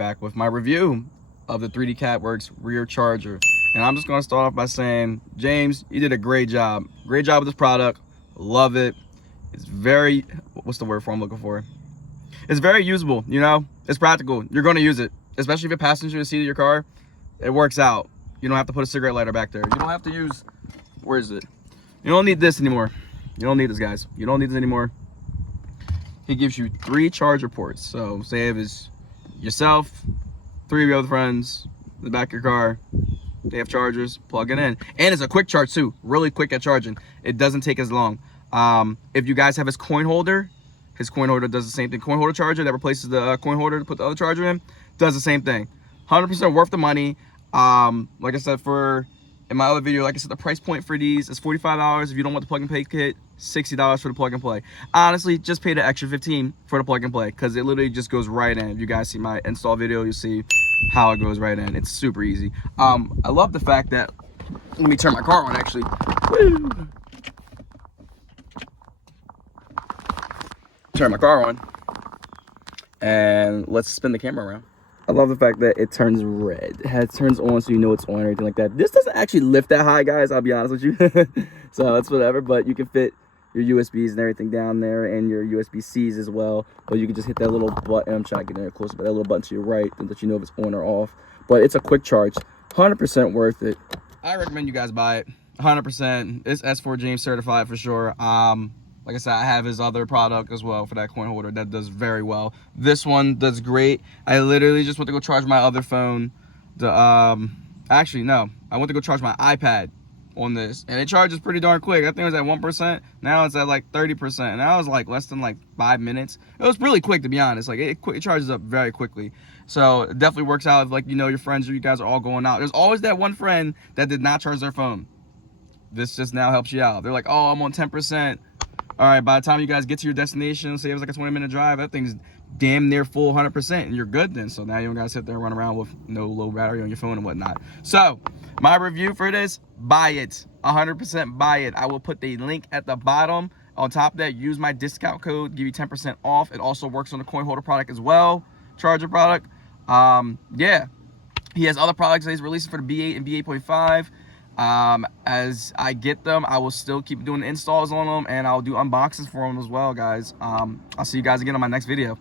back with my review of the 3DCadWurx rear charger. And I'm just going to start off by saying, James, you did a great job. Great job with this product. Love it. It's very, what's the word for I'm looking for? It's very usable, you know? It's practical. You're going to use it, especially if you're a passenger in the seat of your car. It works out. You don't have to put a cigarette lighter back there. You don't have to use, where is it? You don't need this anymore. You don't need this, guys. You don't need this anymore. He gives you 3 charger ports. So say if it's yourself, 3 of your other friends, in the back of your car, they have chargers, plug it in. And it's a quick charge too, really quick at charging. It doesn't take as long. If you guys have his coin holder does the same thing. Coin holder charger that replaces the coin holder to put the other charger in, does the same thing. 100% worth the money. Like I said, in my other video, like I said, the price point for these is $45. If you don't want the plug and play kit, $60 for the plug and play. Honestly, just pay the extra $15 for the plug and play, because it literally just goes right in. If you guys see my install video, you'll see how it goes right in. It's super easy. I love the fact that, let me turn my car on actually. Woo. Turn my car on, and let's spin the camera around. I love the fact that it turns red. It turns on so you know it's on or anything like that. This doesn't actually lift that high, guys, I'll be honest with you. So it's whatever, but you can fit your USBs and everything down there, and your USB-Cs as well. But you can just hit that little button. I'm trying to get in there closer, but that little button to your right to let you know if it's on or off. But it's a quick charge, 100% worth it. I recommend you guys buy it, 100%. It's S4 James certified for sure. Like I said, I have his other product as well for that coin holder that does very well. This one does great. I literally just went to go charge my other phone. Actually, no. I went to go charge my iPad on this, and it charges pretty darn quick. I think it was at 1%. Now it's at like 30%. And that was like less than like 5 minutes. It was really quick, to be honest. Like it charges up very quickly. So it definitely works out if, like, you know, your friends or you guys are all going out. There's always that one friend that did not charge their phone. This just now helps you out. They're like, oh, I'm on 10%. All right, by the time you guys get to your destination, say it was like a 20-minute drive, that thing's damn near full 100%, and you're good then. So now you don't gotta sit there and run around with no low battery on your phone and whatnot. So my review for this, buy it, 100% buy it. I will put the link at the bottom. On top of that, use my discount code, give you 10% off. It also works on the coin holder product as well, charger product. Yeah, he has other products that he's releasing for the B8 and B8.5. As I get them, I will still keep doing the installs on them, and I'll do unboxings for them as well, guys. I'll see you guys again on my next video.